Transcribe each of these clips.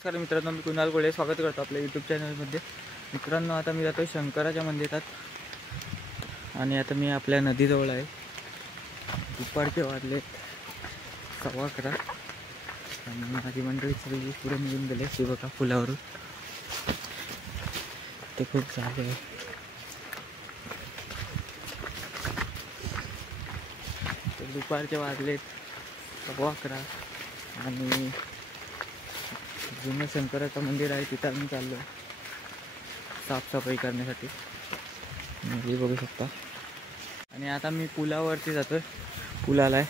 नमस्कार मित्रांनो, मी कुणाल गोळे स्वागत करतो आपल्या यूट्यूब चॅनलमध्ये. मित्रांनो, आता मी जातो शंकराच्या मंदिरात आणि आता मी आपल्या नदीजवळ आहे. दुपारचे वाजले 11:15 आणि माझी मंडळी सगळी पुढे निघून गेले. ते बघा पुलावरून ते खूप झाले आहे. तर दुपारचे वाजले 11:15 आणि जुनं शंकराचं मंदिर आहे तिथं आम्ही चाललो साफसफाई करण्यासाठी. हे बघू शकता. आणि आता मी पुलावरती जातोय. पुलाला आहे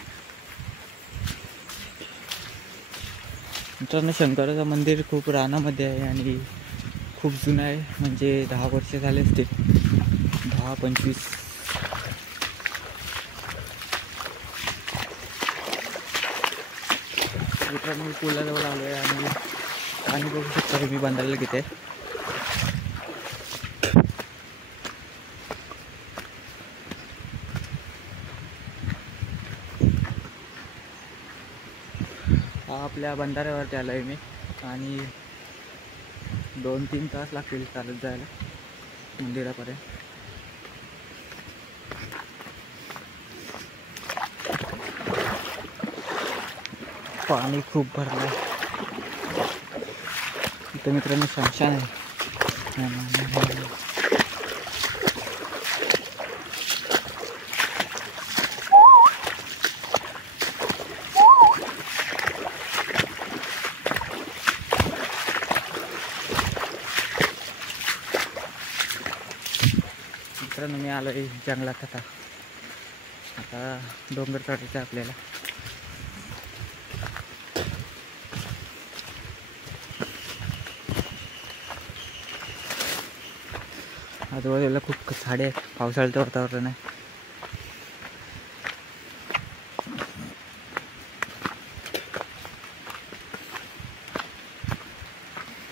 मित्रांनो. शंकराचं मंदिर खूप रानामध्ये आहे आणि खूप जुनं आहे, म्हणजे 10 वर्ष झाले असते, 10-25. मित्रांनो, मी पुलाजवळ आलो आहे आणि पाणी बघू शकता तुम्ही बांधायला किती आहे. आपल्या बंधाऱ्यावरती आलो आहे मी आणि 2-3 तास लागतील चालत जायला मंदिरापर्यंत. पाणी खूप भरलं आहे इथं मित्रांनो. शमशान आहे. मित्रांनो, मी आलो आहे जंगलात. आता डोंगर चढायचं आपल्याला. आजूबाजूला खूप झाडे आहेत. पावसाळ्याचं वातावरण आहे.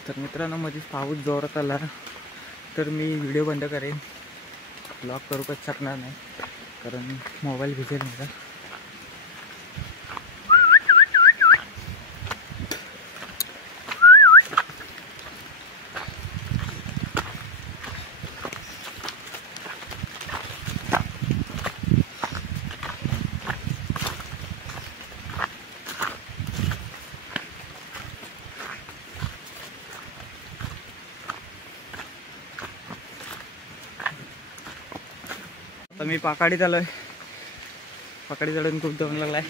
तर मित्रांनो, मध्येच पाऊस जोरात आला तर मी व्हिडिओ बंद करेन. ब्लॉग करूच शकणार नाही कारण मोबाईल भिजेल माझा. तर मी पाकाडीत आलोय. पाकाडी चढून खूप दम लागला.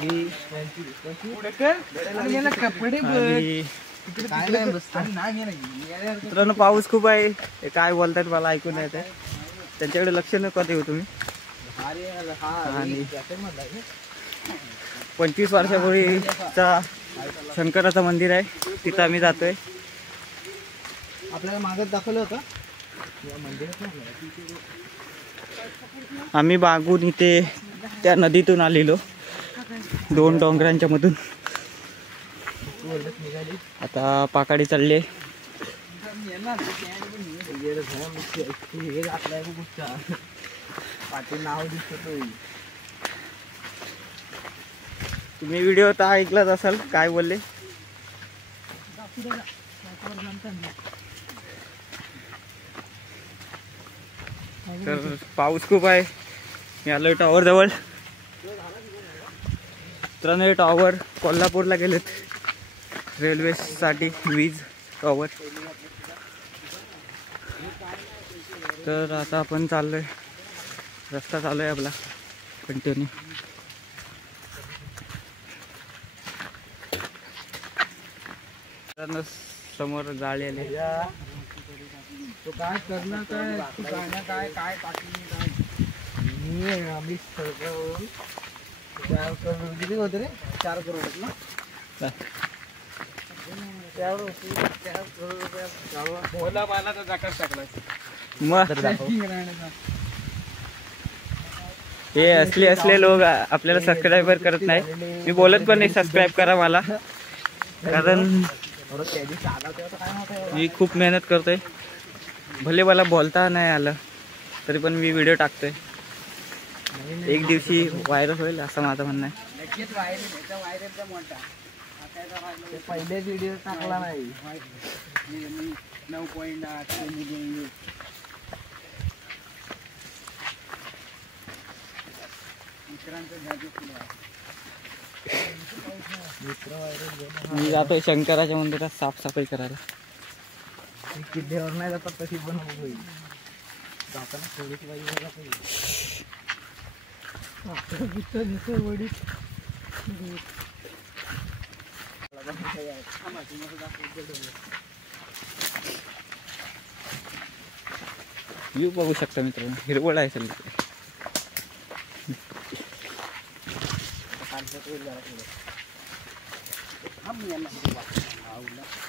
मित्रांनो, पाऊस खूप आहे. हे काय बोलतात मला ऐकून नाही येत. त्यांच्याकडे लक्ष नको देऊ तुम्ही. आणि 25 वर्षापूर्वीचा शंकराचं मंदिर आहे तिथं आम्ही जातोय. आपल्याला मागत दाखवलं होतं. आम्ही बागून इथे त्या नदीतून आलेलो 2 डोंगरांच्या मधून. आता पाकाडी चालले. तुम्ही व्हिडिओ तर ऐकलाच असाल काय बोलले. तर पाऊस खूप आहे. मी आलोय टॉवर जवळ. मित्रांनो, टॉवर कोल्हापूरला गेलेत रेल्वेसाठी, वीज टॉवर. तर आता आपण चाललोय, रस्ता चालू आहे आपला कंटिन्यू. समोर गाडी आली. तो काय करणार, काय तू गाणं, काय काय टाकली, काय मी आम्ही सगळं 4 करोड किती होते रे. 4 करोड ना. 4 करोड रुपये बोला बाला तर जाकाच टाकला. हे असले लोक आपल्याला सबस्क्राईबर करत नाही. मी बोलत पण नाही सबस्क्राईब करा मला, कारण मी खूप मेहनत करतोय. भले मला बोलता नाही आलं तरी पण मी व्हिडिओ टाकतोय. एक दिवशी व्हायरल होईल असं माझं म्हणणं आहे. ते पहिलेच व्हिडिओ टाकला नाही. 9.8 मी जातोय शंकराच्या मंदिरात साफसफाई करायला. किल्ल्यावर नाही जातात तशी पण होईल. जाताना थोडीच बाई बघा वडी व्ह्यू बघू शकता मित्रांनो, हिरवळ आहे सगळी.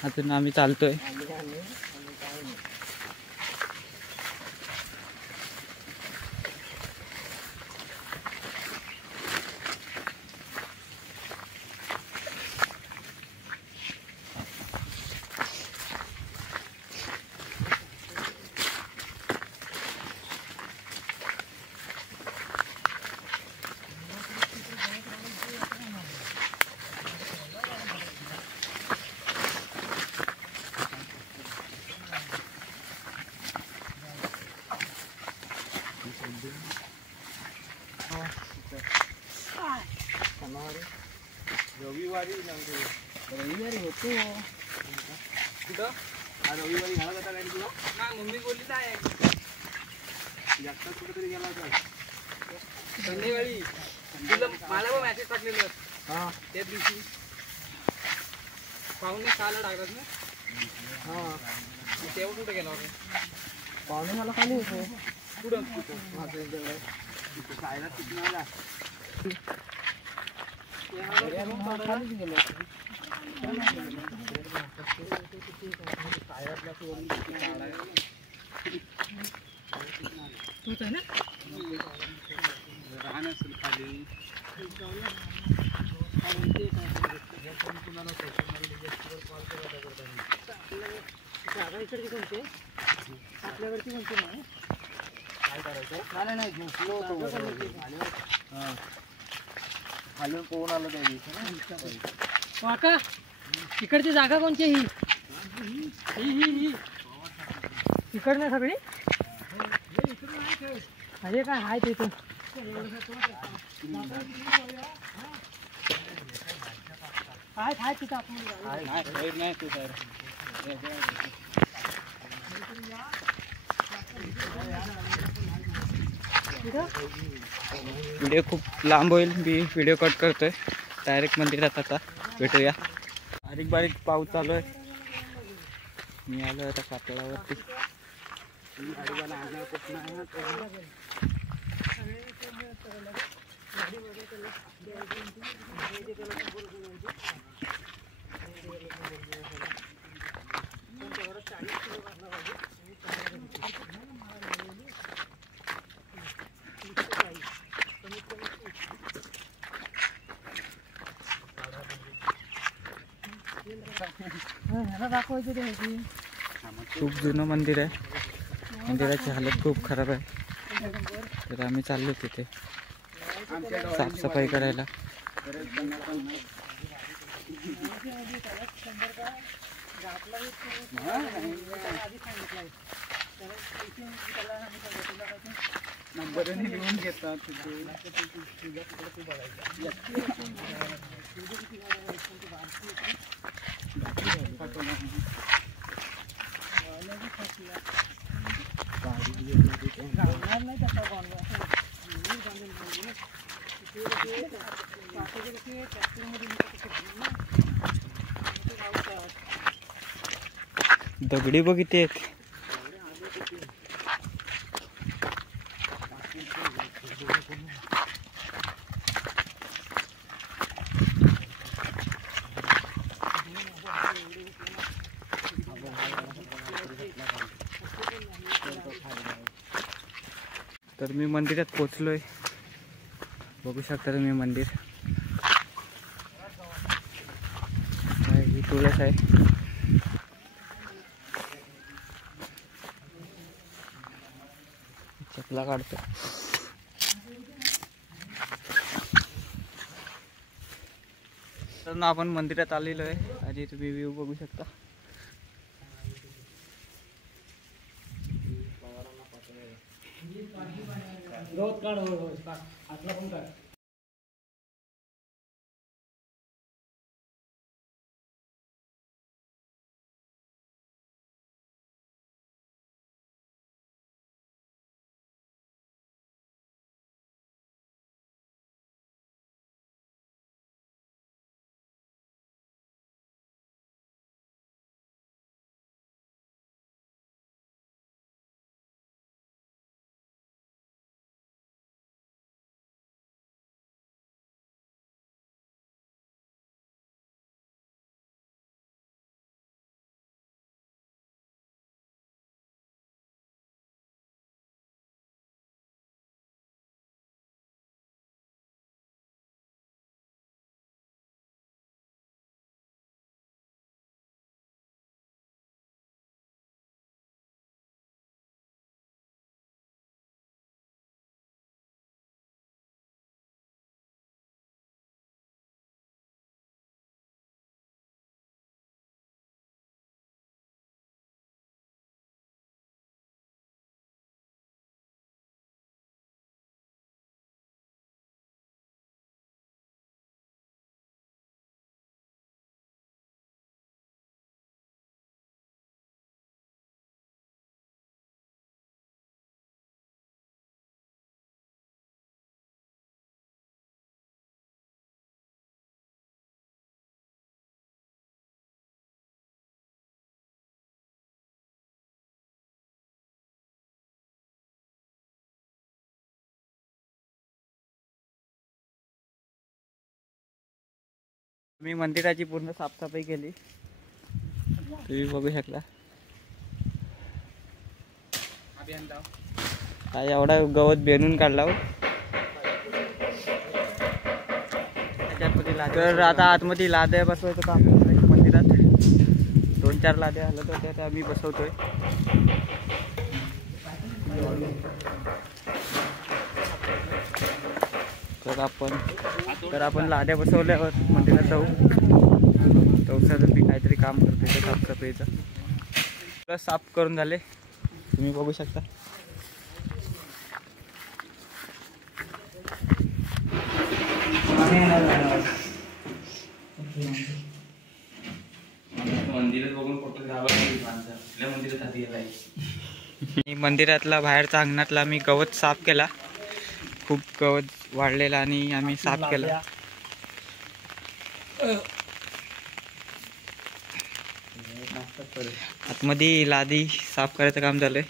अजून आम्ही चालतोय. रविवारी होतो कुठं? रविवारी घालत होता गाडी तुला? नाही, मम्मी बोलली आहे जास्त कुठेतरी गेला होता संध्याकाळी. तुला मला पण मॅसेज टाकलेलं हा त्या दिवशी पाहुणे 6ला टाकतात ना. हा तेव्हा कुठे गेला होता? पाहुणे मला खाली होते. कुठं शाळेला तिथून आला. खालीच गेलो. तूच आहे ना राहणं असेल खाली. आपल्याकडची कोणती नाही. काय करायचं? नाही झोपलो होतो. खालून कोण आलं त्या दिवशी. काका इकडची जागा कोणती? ही इकडनं सगळी अरे काय आहे तिथं. काय तिथं आपण नाही तू तर व्हिडिओ खूप लांब होईल. मी व्हिडिओ कट करतोय. डायरेक्ट मंदिरात आता भेटूया. बारीक बारीक पाऊस चालू आहे. मी आलो आता कातळावरती. खूप जुनं मंदिर आहे. मंदिराची हालत खूप खराब आहे. तर आम्ही चाललो तिथे साफसफाई करायला. नंबरने लिहून घेतात. दगडी बघितले आहेत. तर मी मंदिरात पोचलोय. बघू शकता तुम्ही मंदिर. ही तुळस आहे. चपला काढतो. तर आपण मंदिरात आलेलो आहे आणि तुम्ही व्ह्यू बघू शकता. मी मंदिराची पूर्ण साफसफाई केली, तुम्ही बघू शकता. हा एवढा गवत बेनून काढला. तर आता आतमध्ये लाद्या बसवायचं काम करतोय मंदिरात. 2-4 लाद्या हलत होत्या त्या आम्ही बसवतोय. तर आपण लाद्या बसवल्यावर मंदिरात जाऊ. तवसाचं मी काहीतरी काम करतोय ते साफसफाईचं. प्लस साफ करून झाले, तुम्ही बघू शकता. मंदिरातला बाहेरचा अंगणातला मी गवत साफ केला. खूप गवत वाढलेला आणि आम्ही साफ केला. आतमध्ये लादी साफ करायचं काम झालंय.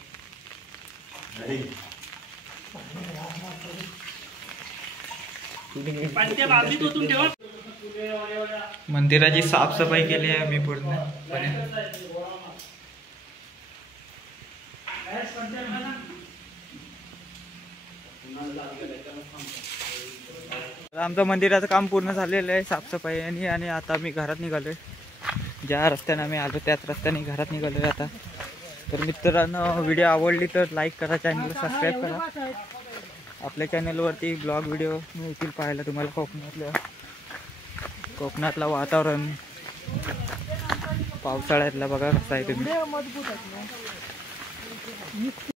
मंदिराची साफसफाई केली आहे आम्ही पूर्णपणे. आमचं मंदिराचं काम पूर्ण झालेलं आहे साफसफाई आणि आता मी घरात निघालोय. ज्या रस्त्याने आम्ही आलो त्याच रस्त्याने घरात निघालोय आता. तर मित्रांनो, व्हिडिओ आवडली तर लाईक करा, चॅनलला सबस्क्राईब करा. आपल्या चॅनलवरती ब्लॉग व्हिडिओ मिळतील पाहायला तुम्हाला. कोकणातलं वातावरण पावसाळ्यातला बघा कसं आहे तुम्ही.